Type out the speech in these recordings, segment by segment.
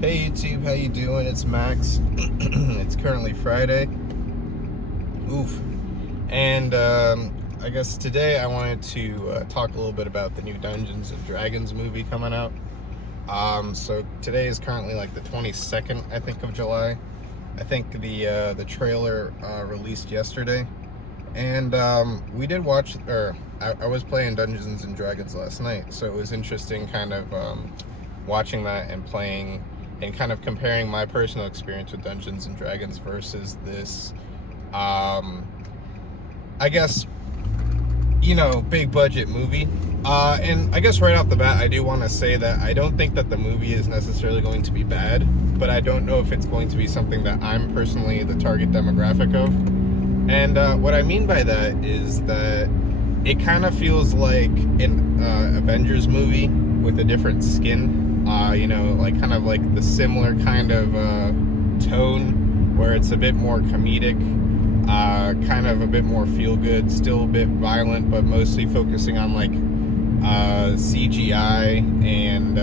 Hey YouTube, how you doing? It's Max. It's currently Friday. Oof. And I guess today I wanted to talk a little bit about the new Dungeons and Dragons movie coming out. So today is currently like the 22nd, I think, of July. I think the trailer released yesterday, and we did watch, or I was playing Dungeons and Dragons last night, so it was interesting kind of watching that and playing and kind of comparing my personal experience with Dungeons and Dragons versus this, I guess, big budget movie. And I guess right off the bat, I do want to say that I don't think that the movie is necessarily going to be bad, but I don't know if it's going to be something that I'm personally the target demographic of. And what I mean by that is that it kind of feels like an Avengers movie with a different skin. Like kind of like the similar kind of tone where it's a bit more comedic, kind of a bit more feel good, still a bit violent, but mostly focusing on like CGI and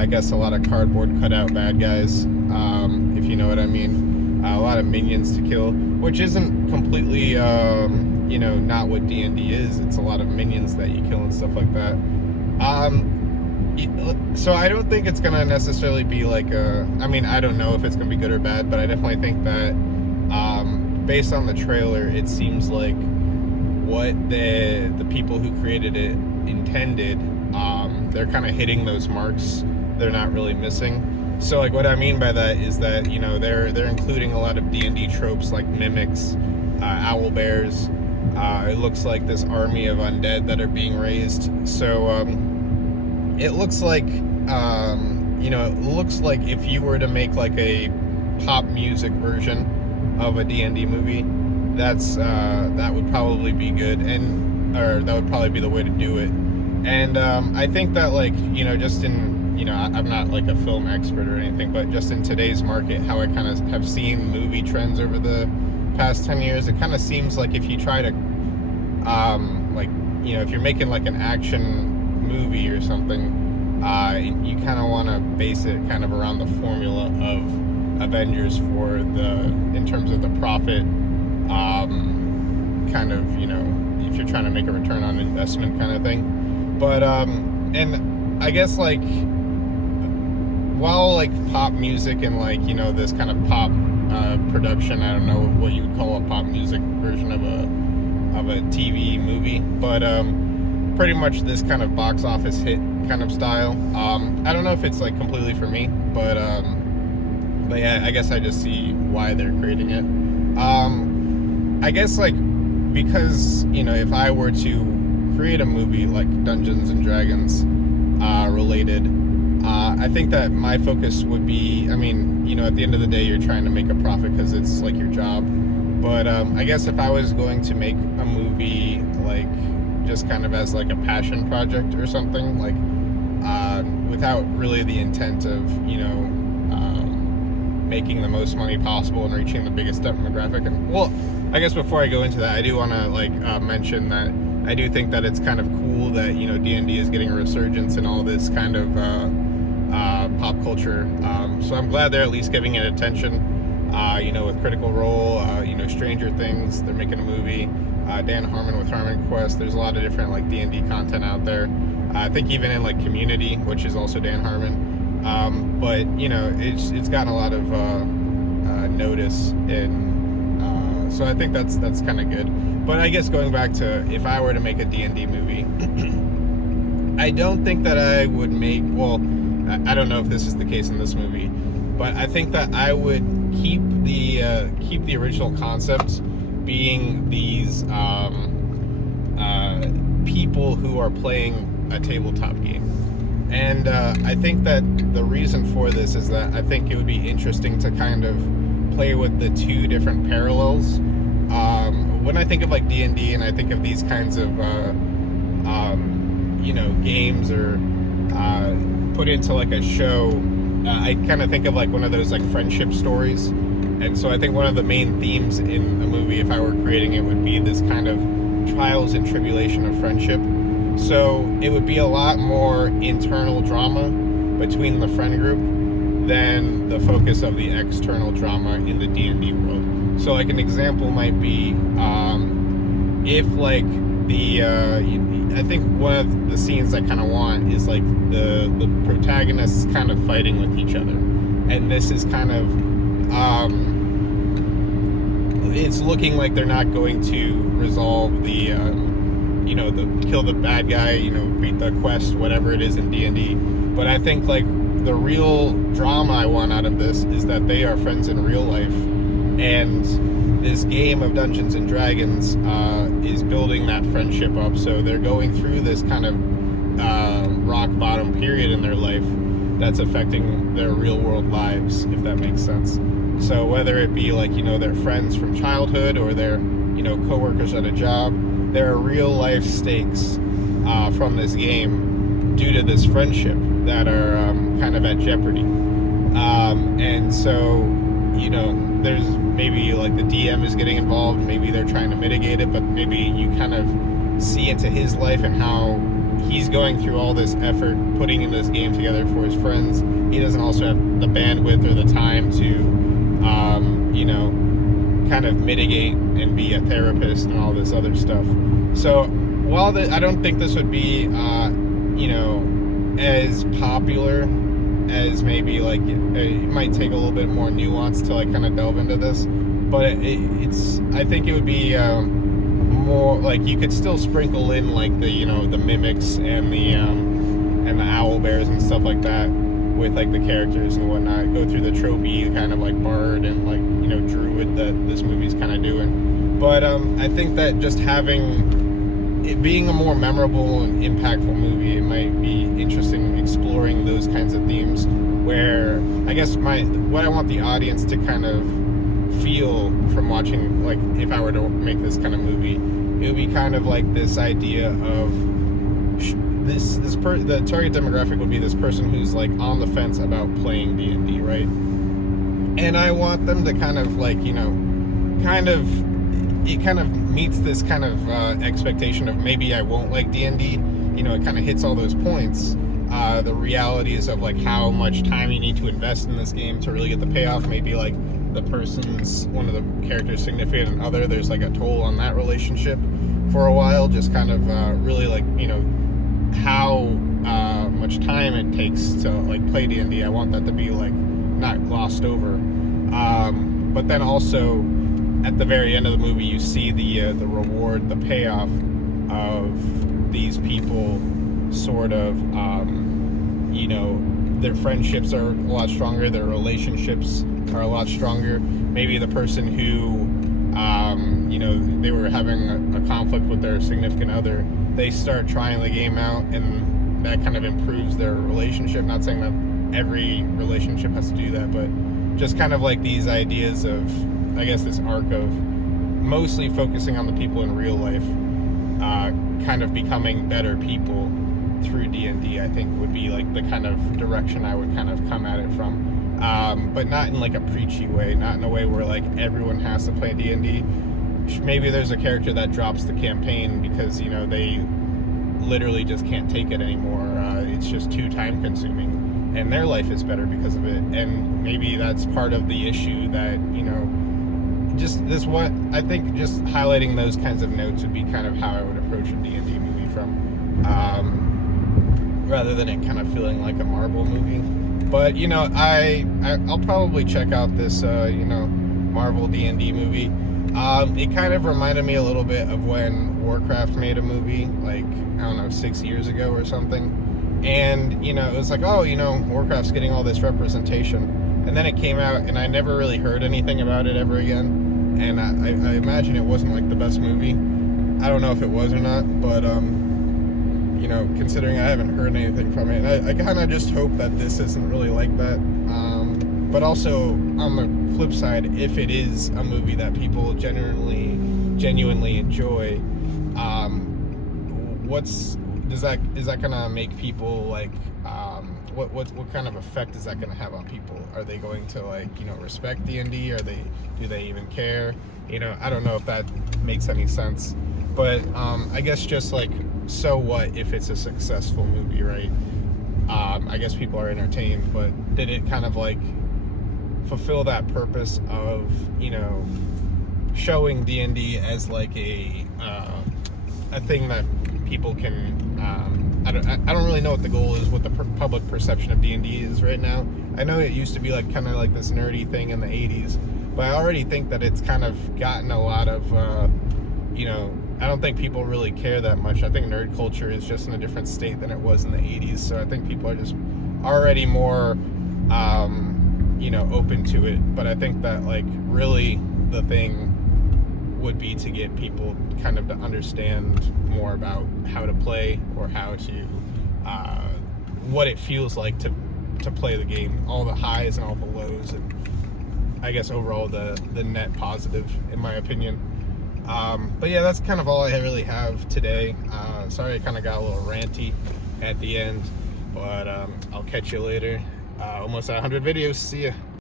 I guess a lot of cardboard cutout bad guys, if you know what I mean. A lot of minions to kill, which isn't completely, not what D&D is. It's a lot of minions that you kill and stuff like that. So I don't think it's going to necessarily be like I don't know if it's going to be good or bad, but I definitely think that based on the trailer, it seems like what the people who created it intended. They're kind of hitting those marks. They're not really missing. So like what I mean by that is that, they're including a lot of D&D tropes like mimics, owl bears. It looks like this army of undead that are being raised. So it looks like, if you were to make like a pop music version of a D&D movie, that would probably be good, or that would probably be the way to do it. And I think that just in, I'm not like a film expert or anything, but just in today's market, how I kind of have seen movie trends over the past 10 years, it kind of seems like if you try to, if you're making like an action movie or something, you kind of want to base it kind of around the formula of Avengers in terms of the profit, kind of, if you're trying to make a return on investment kind of thing. But, and I guess while pop music and this kind of pop production, I don't know what you would call a pop music version of a TV movie, but pretty much this kind of box office hit kind of style. I don't know if it's completely for me, but yeah, I guess I just see why they're creating it. I guess because if I were to create a movie like Dungeons and Dragons related, I think that my focus would be, at the end of the day, you're trying to make a profit because it's like your job. But I guess if I was going to make a movie just kind of as a passion project or something, without really the intent of making the most money possible and reaching the biggest demographic. And well, I guess before I go into that, I do want to mention that I do think that it's kind of cool that D&D is getting a resurgence in all this kind of pop culture. So I'm glad they're at least giving it attention. With Critical Role, Stranger Things, they're making a movie. Dan Harmon with Harmon Quest. There's a lot of different D&D content out there. I think even in Community, which is also Dan Harmon. But it's gotten a lot of notice, and so I think that's kind of good. But I guess going back to if I were to make a D&D movie, I don't think that I would make. Well, I don't know if this is the case in this movie, but I think that I would keep the original concept being these people who are playing a tabletop game. And I think that the reason for this is that I think it would be interesting to kind of play with the two different parallels. When I think of D&D and I think of these kinds of games or put into a show, I kind of think of one of those friendship stories. And so I think one of the main themes in a movie, if I were creating it, would be this kind of trials and tribulation of friendship. So it would be a lot more internal drama between the friend group than the focus of the external drama in the D&D world. So like an example might be if like I think one of the scenes I kind of want is like the protagonists kind of fighting with each other, and this is kind of it's looking like they're not going to resolve the kill the bad guy, beat the quest, whatever it is in D&D. But I think like the real drama I want out of this is that they are friends in real life, and this game of Dungeons and Dragons is building that friendship up. So they're going through this kind of rock bottom period in their life that's affecting their real world lives, if that makes sense. So whether it be like, their friends from childhood or their, coworkers at a job, there are real life stakes from this game due to this friendship that are kind of at jeopardy. And so, there's maybe like the DM is getting involved, maybe they're trying to mitigate it, but maybe you kind of see into his life and how he's going through all this effort putting in this game together for his friends. He doesn't also have the bandwidth or the time to kind of mitigate and be a therapist and all this other stuff. So while I don't think this would be as popular as maybe like it might take a little bit more nuance to like kind of delve into this, but it's I think it would be more like you could still sprinkle in like the the mimics and the owl bears and stuff like that with like the characters and whatnot, go through the tropey kind of like bard and like druid that this movie's kind of doing. But I think that just having it being a more memorable and impactful movie, it might be interesting exploring those kinds of themes, where I guess what I want the audience to kind of feel from watching, like if I were to make this kind of movie, it would be kind of like this idea of the target demographic would be this person who's like on the fence about playing D&D, right? And I want them to kind of like, it kind of meets this kind of expectation of maybe I won't like D&D. It kind of hits all those points. The realities of like how much time you need to invest in this game to really get the payoff. Maybe like one of the characters' significant other, there's like a toll on that relationship for a while. Just kind of really like, how much time it takes to like play D&D. I want that to be like not glossed over. But then also at the very end of the movie, you see the reward, the payoff of these people sort of, their friendships are a lot stronger, their relationships are a lot stronger. Maybe the person who, they were having a conflict with their significant other, they start trying the game out, and that kind of improves their relationship. Not saying that every relationship has to do that, but just kind of like these ideas of, I guess, this arc of mostly focusing on the people in real life, kind of becoming better people through D&D, I think would be like the kind of direction I would kind of come at it from. But not in like a preachy way, not in a way where like everyone has to play D&D. Maybe there's a character that drops the campaign because, they literally just can't take it anymore. It's just too time consuming, and their life is better because of it. And maybe that's part of the issue that, I think just highlighting those kinds of notes would be kind of how I would approach a D&D movie from, rather than it kind of feeling like a Marvel movie. But, I'll probably check out this, Marvel D&D movie. It kind of reminded me a little bit of when Warcraft made a movie, like, 6 years ago or something. And, it was like, Warcraft's getting all this representation. And then it came out, and I never really heard anything about it ever again. And I imagine it wasn't, like, the best movie. I don't know if it was or not, but, considering I haven't heard anything from it, I kind of just hope that this isn't really like that. But also, on the flip side, if it is a movie that people genuinely enjoy, is that gonna make people like, what kind of effect is that gonna have on people? Are they going to like, respect D&D? Do they even care? I don't know if that makes any sense, but I guess just like, so what if it's a successful movie, right? I guess people are entertained, but did it kind of like fulfill that purpose of, you know, showing D&D as like a thing that people can, I don't really know what the goal is, what the public perception of D&D is right now. I know it used to be like kind of like this nerdy thing in the 80s, but I already think that it's kind of gotten a lot of, you know, I don't think people really care that much. I think nerd culture is just in a different state than it was in the 80s, so I think people are just already more, you know, open to it. But I think that like really the thing would be to get people kind of to understand more about how to play, or how to, what it feels like to play the game, all the highs and all the lows, and I guess overall the net positive, in my opinion. But yeah, that's kind of all I really have today. Sorry I kind of got a little ranty at the end, but I'll catch you later. Almost at 100 videos. See ya.